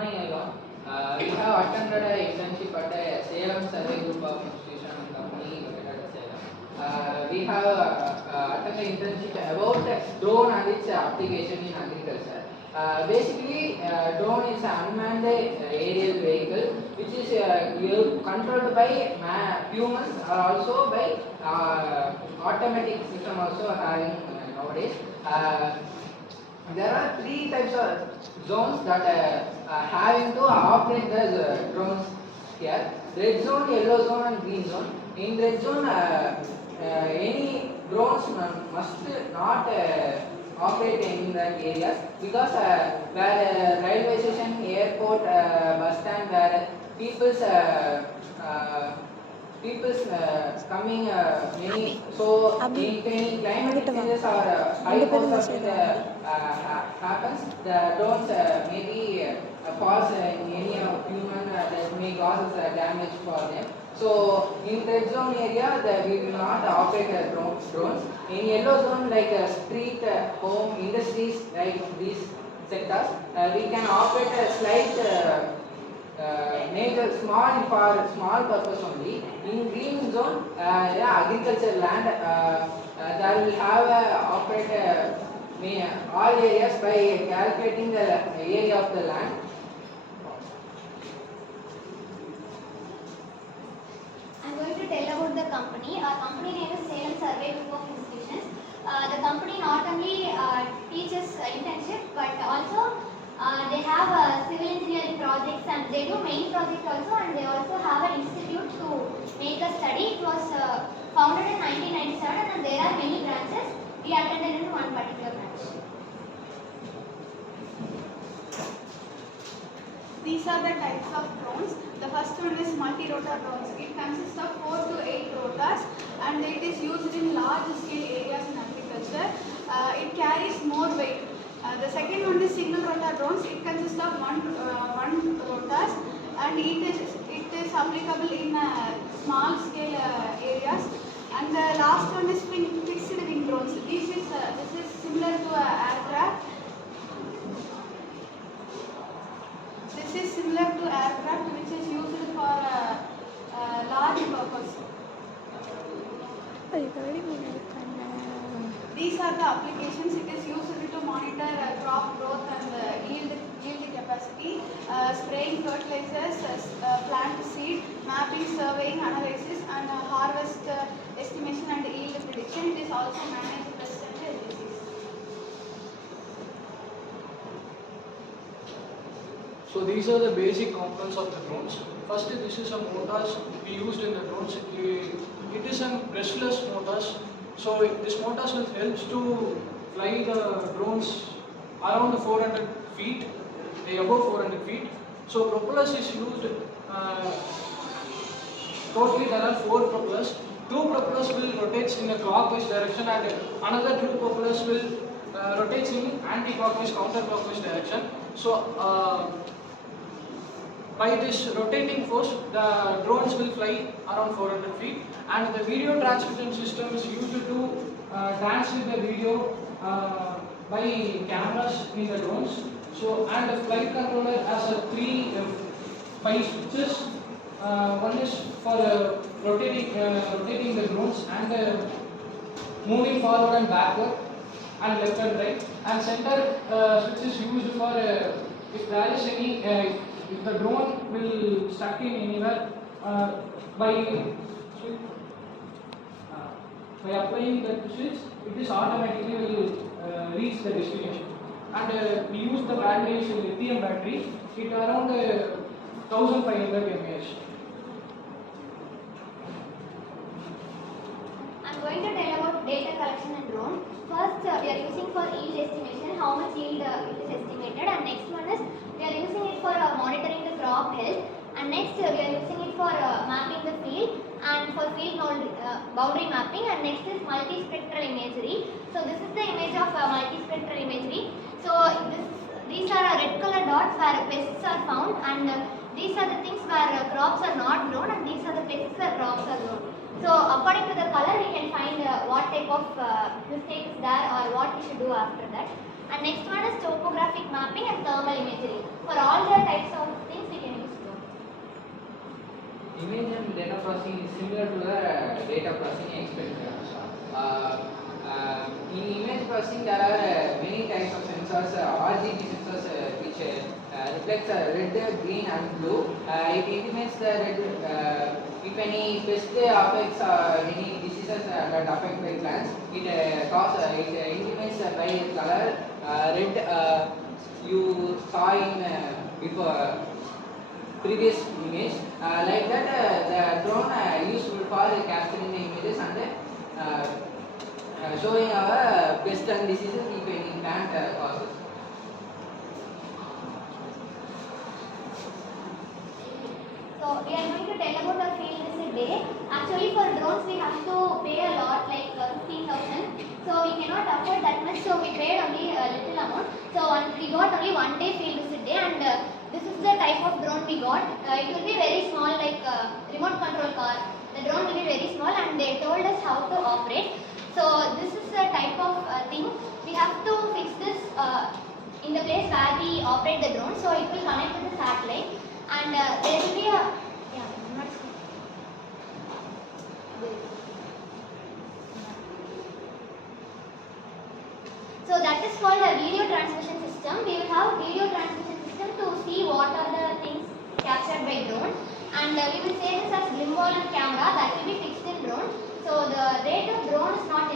Morning everyone. We have attended an internship at a Salem Survey Group of Institution and Company located at Salem. We have attended internship about drone and its application in agriculture. Basically, drone is an unmanned aerial vehicle which is controlled by humans or also by automatic system also having nowadays. There are three types of zones that having to operate the drones here: red zone, yellow zone, and green zone. In red zone, any drones must not operate in that areas because where railway station, airport, bus stand, where people's coming many, so if any climate changes or high force of happens, the drones maybe falls in any human that may cause damage for them. So in red zone area, we will not operate drones. In yellow zone, like street, home, industries, like these sectors, we can operate a slight major for small purpose only. In green zone, agriculture land, that will have operate all areas by calculating the area of the land. I'm going to tell about the company. Our company name is Salem Survey Group of Institutions. The company not only teaches internship, but also they have civil engineering projects, and they do main project also, and they also have an institute to make a study. It was founded in 1997, and there are many branches. We attended in one particular branch. These are the types of drones. The first one is multi-rotor drones. It consists of 4 to 8 rotors, and it is used in large scale areas in agriculture. It carries more weight. The second one is single rotor drones. It consists of one rotors, and it is applicable in small scale areas. And the last one is fixed wing drones. This is similar to an aircraft. This is similar to aircraft, which is used for large purpose. These are the applications. It is used to monitor crop growth and yield capacity, spraying fertilizers, plant seed, mapping, surveying, analysis, and harvest estimation and yield prediction. It is also managed pest and disease. So these are the basic components of the drones. First, this is a motors we used in the drones. It is a brushless motors. So this motors will help to fly the drones around 400 feet, above 400 feet. So propellers is used. Totally there are 4 propellers. 2 propellers will rotate in a clockwise direction, and another 2 propellers will rotate in anti-clockwise, counter-clockwise direction. So by this rotating force, the drones will fly around 400 feet, and the video transmission system is used to transmit the video by cameras in the drones. So, and the flight controller has 5 switches. One is for rotating the drones and moving forward and backward and left and right. And center switch is used for if there is any if the drone will stuck in anywhere by applying the switch, it is automatically will reach the destination. And we use the battery is lithium battery. It around 1500 mAh. I'm going to tell about data collection and drone. First, we are using for yield estimation, how much yield it is estimated, and next one is we are using it for monitoring the crop health, and next we are using it for mapping the field and for field boundary mapping, and next is multispectral imagery. So this is the image of multispectral imagery. So these are red color dots where pests are found, and these are the things where crops are not grown, and these are the pests where crops are grown. So according to the color, we can find what type of mistake is there or what we should do after that. And next one is topographic mapping and thermal imagery. For all the types of Image and data processing is similar to the data processing expected. In image processing, there are many types of sensors, RGB sensors, which reflects red, green, and blue. It intimates the red, if any pest affects any diseases that affect by plants. It intimates by color red. You saw in before. Previous image like that the drone used for capturing the images and showing our pest and diseases if any plant causes. So we are going to tell about our field visit day. Actually for drones we have to pay a lot, like 15,000. So we cannot afford that much, so we paid only a little amount. So we got only 1 day field visit day, and this is the type of drone we got. It will be very small, like remote control car. The drone will be very small, and they told us how to operate. So this is the type of thing. We have to fix this in the place where we operate the drone. So it will connect to the satellite, and there will be a So that is called a video transmission system. We will have video transmission system to see what are the things captured by drone, and we will say this as gimbal and camera that will be fixed in drone. So the rate of drone is not